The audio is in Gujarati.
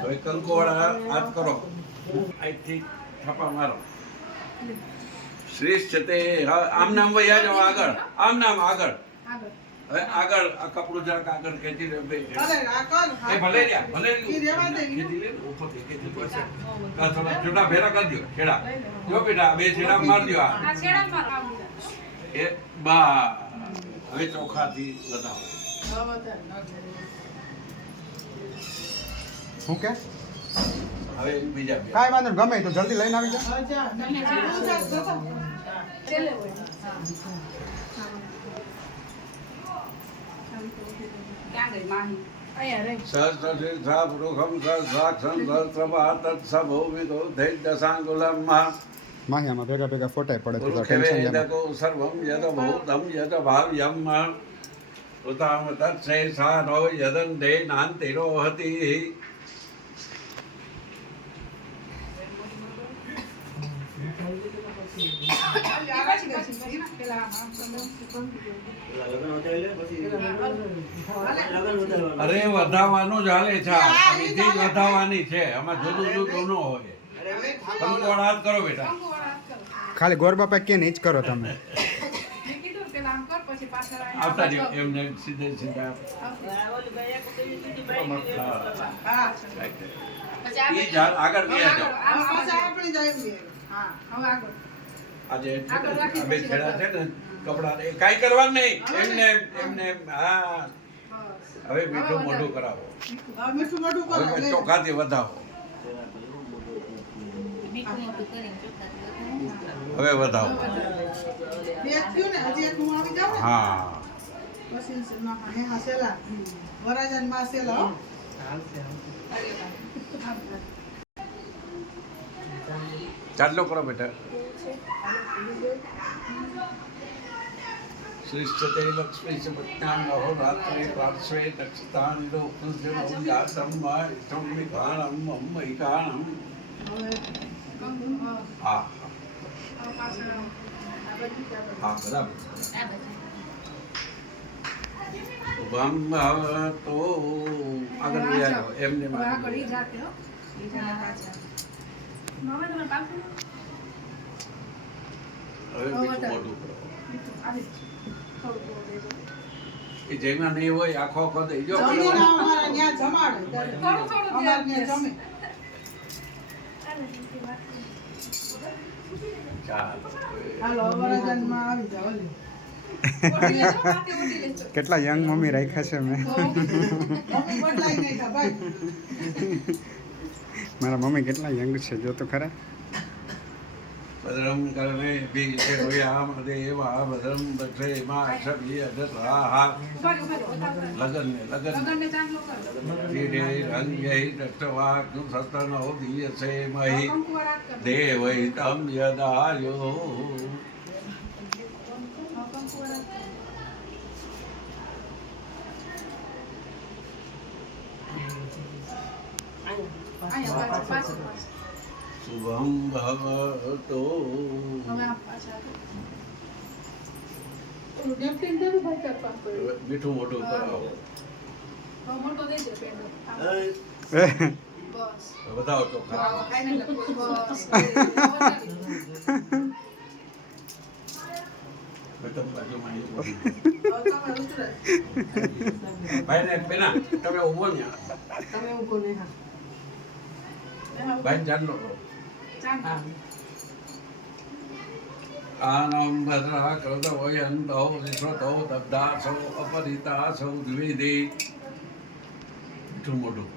હવે કંકોવાળા હાથ કરો, અહીંથી થાપા મારો. શ્રેષ્ઠ છે તે આમ નામ વયા જાઓ આગળ, આમ નામ આગળ. હવે આગળ આ કપડું જરાક આગળ ખેંચી લે. એ ભલે રહ્યા, ભલે ખેંચી લે. ઉપરથી ખેંચી પડશે. થોડા છોટા ભેરા કરી દો, છેડા. જો બેટા બે છેડા મારી દો. એ બા હવે ચોખાથી વધાવો. હું કે હવે બીજા બે કાંઈ વાંધો નહીં, ગમે તો જલ્દી લઈને આવી જા. માહી આમાં ભેગા ભેગા ફોટાય પડે તો ટેન્શન લેવા. સર્વમ યદ ભૂતમ યદ ભાવ્યમ ઉતામ તત્સે સાનો યદંતે નાંતિરો હતી. અરે વધાવવાનું જ હાલે છે, વિધિ જ વધાવવાની છે, આમાં જુદું જુદું ન હોય. કંકોળ હાથ કરો બેટા. ખાલી ગોર બાપા કે નહીં જ કરો તમે. આવતા રહ્યો એમને સીધે સીધા. એ ઝાડ આગળ ગયા જાઓ. આજે બે છેડા છે ને કપડા એ કાંઈ કરવાનું નહીં. એમને એમને હા હવે મીઠું મોઢું કરાવો. હવે ચોખાથી વધાવો. હવે વધાવો. હા ચાલો કરો બેટા. શ્રીષ્ઠતે લક્ષ્મી સપત્યાન અહોરાત્રે પ્રાર્શ્વે દક્ષતાનિદો પુંજનો જાતમ ઇષ્ટમ વિકાણમ અમ્મૈકાણમ. હા હા બરાબર. ઉભમ ભવતો આગળ ગયા જાઓ એમને હવે મીઠું મોઢું કરો. એ જેના નહીં હોય આખો આખો દઈ જો. કેટલા યંગ મમ્મી રાખ્યા છે મેં. મારા મમ્મી કેટલા યંગ છે જો તો ખરા. ભદ્રમ કર્મે ભીષયોયામ દેવા ભદ્રમ દક્ષે માં ક્ષભી અજત્રાહ. લગન ધીરે રંગ્યૈ દક્ષવાગ્નુ સતનો દીયસે મહિ દેવૈતમ યદાયો. શુભમ ભવતો. મીઠું મોઢું કરાવો. વધાવો ચોખા. ભાઈ ને પેલા તમે ઉભો ને ભાઈ ચાલો. આનમ ભદ્રા કૃતવયંતો વિશ્વતો દબ્ધાસો અપરિતાસો દ્વિધિ. મીઠું મોઢું.